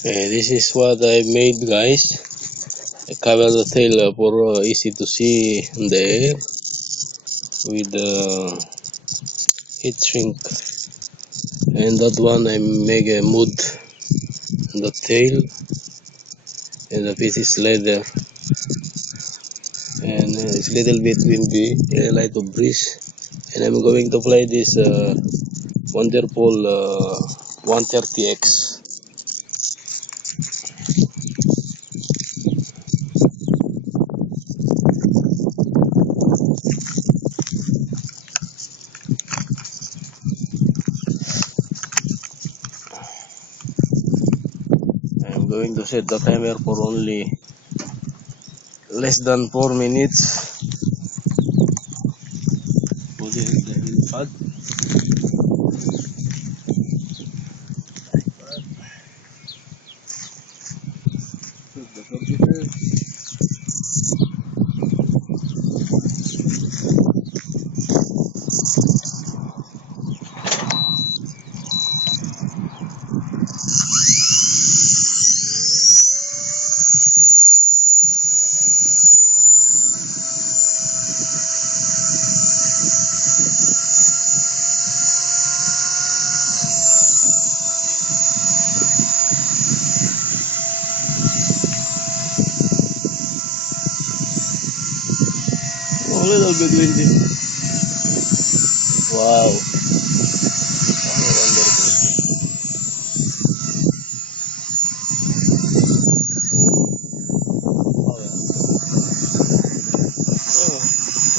This is what I made, guys. I cover the tail for easy to see in the air with the heat shrink, and that one I make a mud in the tail, and the piece is leather, and it's little bit windy, a light of breeze, and I'm going to fly this wonderful 130X. I'm going to set the timer for only less than 4 minutes. Put it in the pad. Put the computer. Oh, a little bit windy. Wow. Oh, wonderful. Oh, yeah.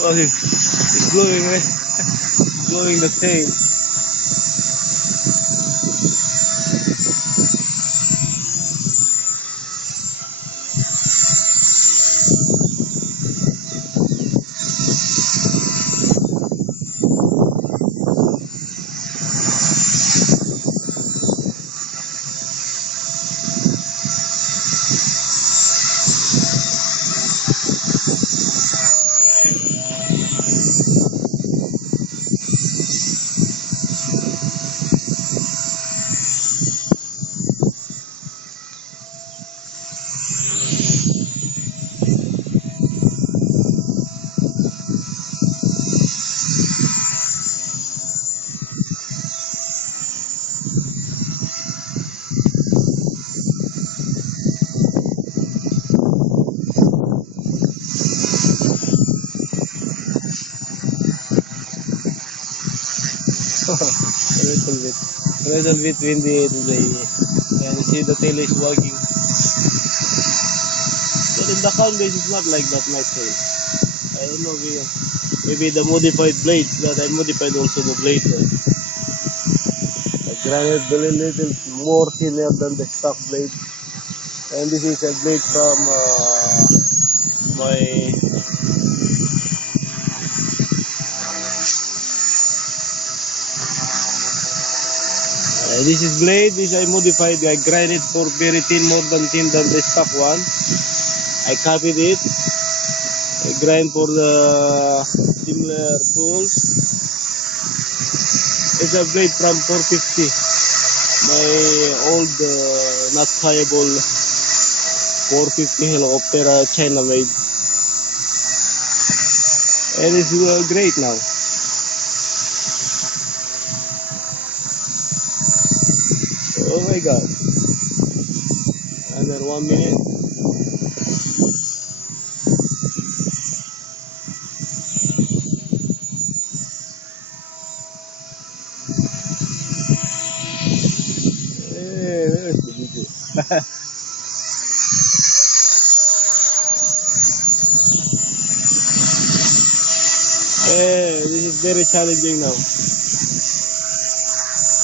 Oh, it's blowing, right? Blowing the tail. A little bit windy today. And you see the tail is wagging. But in the calm days, it's not like that, my tail. I don't know, maybe the modified blades that I modified also the blade. I grinded a little more thinner than the stock blade. And this is a blade from my this is blade. This I modified. I grind it for very thin, more thin than the stock one. I copied it. I grind for the similar tools. It's a blade from 450. My old not pliable 450 helicopter China made. And it's great now. Oh my god. Under 1 minute. There's the video. This is very challenging now.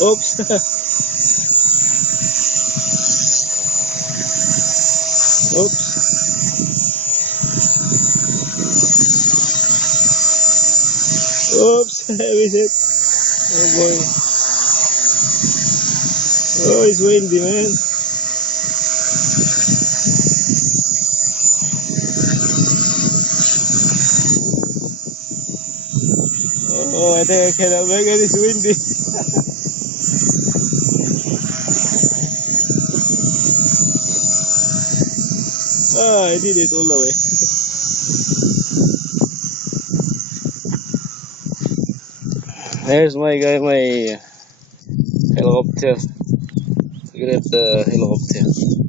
Oops. Oops. Oops. I miss it. Oh boy. Oh, it's windy, man. Oh, I think I cannot make it. It's windy. Ah, I did it all the way. Here's my guy, my helicopter. Look at the helicopter.